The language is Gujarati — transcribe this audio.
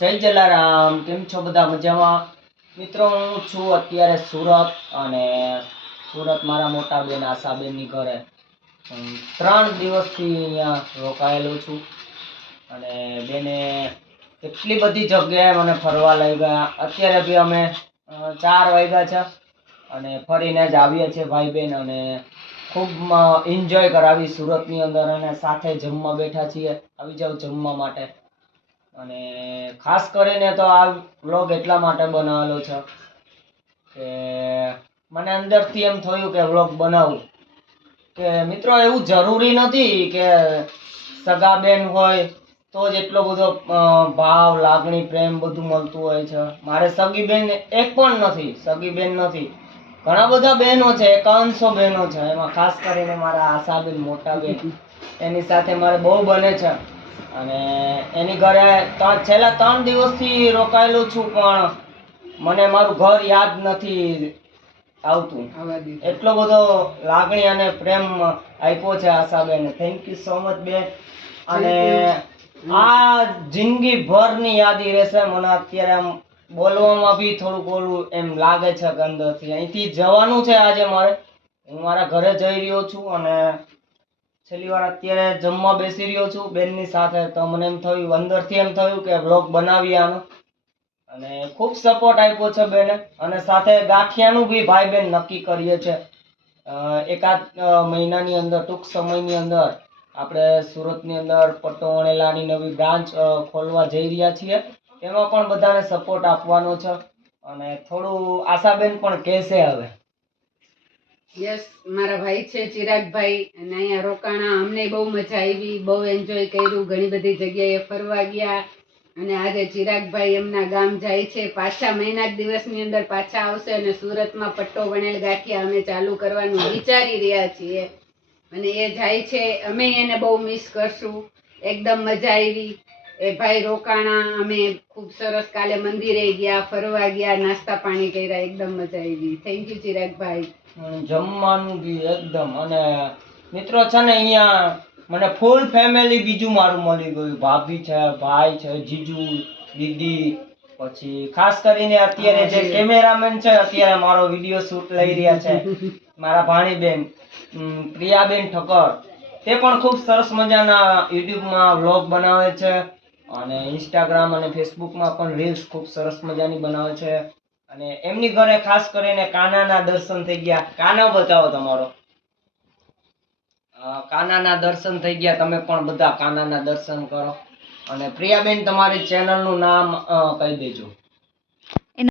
જય જલારામ. કેમ છો બધા મજામાં? મિત્રો, હું છું અત્યારે સુરત અને સુરત મારા મોટા બેન આશાબેનની ઘરે. ત્રણ દિવસથી અહીંયા રોકાયેલો છું અને બેને કેટલી બધી જગ્યાએ મને ફરવા લઈ ગયા. અત્યારે બી અમે ચાર વાગ્યા છે અને ફરીને જ આવીએ છીએ ભાઈ બેન અને ખૂબ એન્જોય કરાવી સુરતની અંદર અને સાથે જમવા બેઠા છીએ. આવી જાવ જમવા માટે. અને ખાસ કરીને તો આ વ્લોગ એટલા માટે બનાવેલો છે કે મને અંદરથી એમ થયું કે વ્લોગ બનાવું. કે મિત્રો, એવું જરૂરી નથી કે સગા બેન હોય તો જ એટલો બધો ભાવ, લાગણી, પ્રેમ બધું મળતું હોય છે. મારે સગી બેન એક પણ નથી, સગી બેન નથી. ઘણા બધા બહેનો છે એકાવનસો બહેનો છે. એમાં ખાસ કરીને મારા આશાબેન મોટા બેન એની સાથે મારે બહુ બને છે. અને એની ઘરે છેલ્લા ત્રણ દિવસથી રોકાયેલો છું પણ મને મારું ઘર યાદ નથી આવતું. એટલો બધો લાગણી અને પ્રેમ આપ્યો છે આશાબેન થેન્ક યુ સો મચ બેન. અને આ જિંદગી ભરની યાદી રહેશે. મને અત્યારે આમ બોલવામાં બી થોડુંક ઓલું એમ લાગે છે ગંદરથી. અહીંથી જવાનું છે આજે મારે. હું મારા ઘરે જઈ રહ્યો છું અને છેલ્લી વાર અત્યારે જમવા બેસી રહ્યો છું બેનની સાથે. તો મને એમ થયું, અંદરથી એમ થયું કે વ્લોગ બનાવી આનો. અને ખૂબ સપોર્ટ આપ્યો છે બેને. અને સાથે ગાંઠિયાનું બી ભાઈ બેન નક્કી કરીએ છે. એકાદ મહિનાની અંદર, ટૂંક સમયની અંદર આપણે સુરતની અંદર પટોણેલાની નવી બ્રાન્ચ ખોલવા જઈ રહ્યા છીએ. એમાં પણ બધાને સપોર્ટ આપવાનો છે. અને થોડું આશાબેન પણ કહેશે હવે. યસ મારા ભાઈ છે, ચિરાગભાઈ. અને અહીંયા રોકાણા, અમને બહુ મજા આવી, બહુ એન્જોય કર્યું, ઘણી બધી જગ્યાએ ફરવા ગયા. અને આજે ચિરાગભાઈ એમના ગામ જાય છે. પાછા મહિના દિવસની અંદર પાછા આવશે અને સુરતમાં પટ્ટો વણેલ ગાંઠિયા અમે ચાલુ કરવાનું વિચારી રહ્યા છીએ. અને એ જાય છે. અમે એને બહુ મિસ કરશું. એકદમ મજા આવી. એ ભાઈ રોકાણા અમે ખૂબ સરસ કાલે મંદિરે ગયા ફરવા ગયા નાસ્તા પાણી કર્યા એકદમ મજા આવી થેન્ક યુ ચિરાગભાઈ જમવાનું બી એકદમ. અને મિત્રો છે ને અહીંયા મને ફૂલ ફેમિલી બીજું મારું મળી ગયું. ભાભી છે ભાઈ છે જીજુ દીદી પછી ખાસ કરીને અત્યારે જે કેમેરામેન છે અત્યારે મારો વીડિયો શૂટ લઈ રહ્યા છે. મારા ભાણીબેન પ્રિયાબેન ઠક્કર. તે પણ ખૂબ સરસ મજાના યુટ્યુબમાં વ્લોગ બનાવે છે. અને ઇન્સ્ટાગ્રામ અને ફેસબુકમાં પણ રીલ્સ ખૂબ સરસ મજાની બનાવે છે. અને એમની ઘરે ખાસ કરીને કાનાના દર્શન થઈ ગયા. કાના બતાવો તમારો. કાનાના દર્શન થઈ ગયા. તમે પણ બધા કાનાના દર્શન કરો. અને પ્રિયાબેન, તમારી ચેનલનું નામ કહી દેજો.